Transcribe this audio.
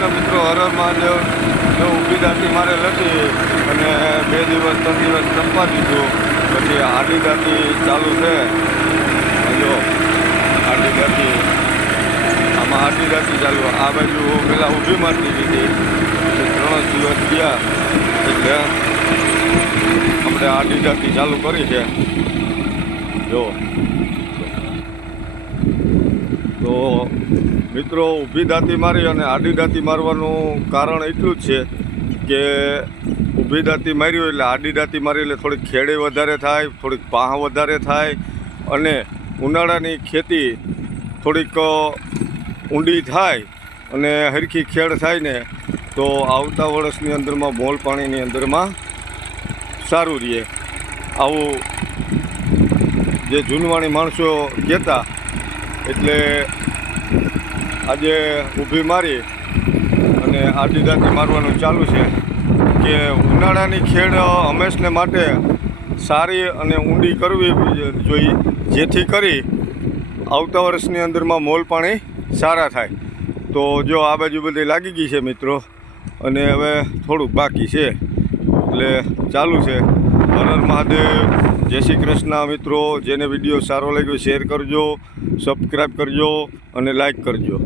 કૃષ્ણ મિત્રો, હર હર મહાદેવ. જો ઊભી દાંતી મારેલ હતી અને 2 દિવસ 3 દિવસ તપવા દીધું, પછી આડી દાંતી ચાલુ છે. જો આડી દાંતી, આમાં આડી દાંતી ચાલુ. આ બાજુ પહેલાં ઊભી મારતી દીધી, 3 દિવસ ગયા એટલે આપણે આડી દાંતી ચાલુ કરી છે. જો તો મિત્રો, ઊભી દાંતી મારી અને આડી દાંતી મારવાનું કારણ એટલું જ છે કે ઊભી દાંતી માર્યું એટલે આડી દાંતી મારી એટલે થોડીક ખેડે વધારે થાય, થોડીક પાહ વધારે થાય અને ઉનાળાની ખેતી થોડીક ઊંડી થાય અને હરખી ખેડ થાય ને તો આવતા વર્ષની અંદરમાં મોલ પાણીની અંદરમાં સારું રહે. આવું જે જૂનવાણી માણસો કહેતા, એટલે આજે ઊભી મારી અને આડી દાંતી મારવાનું ચાલુ છે કે ઉનાળાની ખેડ હંમેશને માટે સારી અને ઊંડી કરવી જોઈએ, જેથી કરી આવતા વર્ષની અંદરમાં મોલ પાણી સારા થાય. તો જો આ બાજુ બધી લાગી ગઈ છે મિત્રો, અને હવે થોડુંક બાકી છે એટલે ચાલુ છે. હર હર મહાદેવ, જય શ્રી કૃષ્ણ મિત્રો. જેને વિડીયો સારો લાગ્યો શેર કરજો, સબસ્ક્રાઈબ કરજો અને લાઈક કરજો.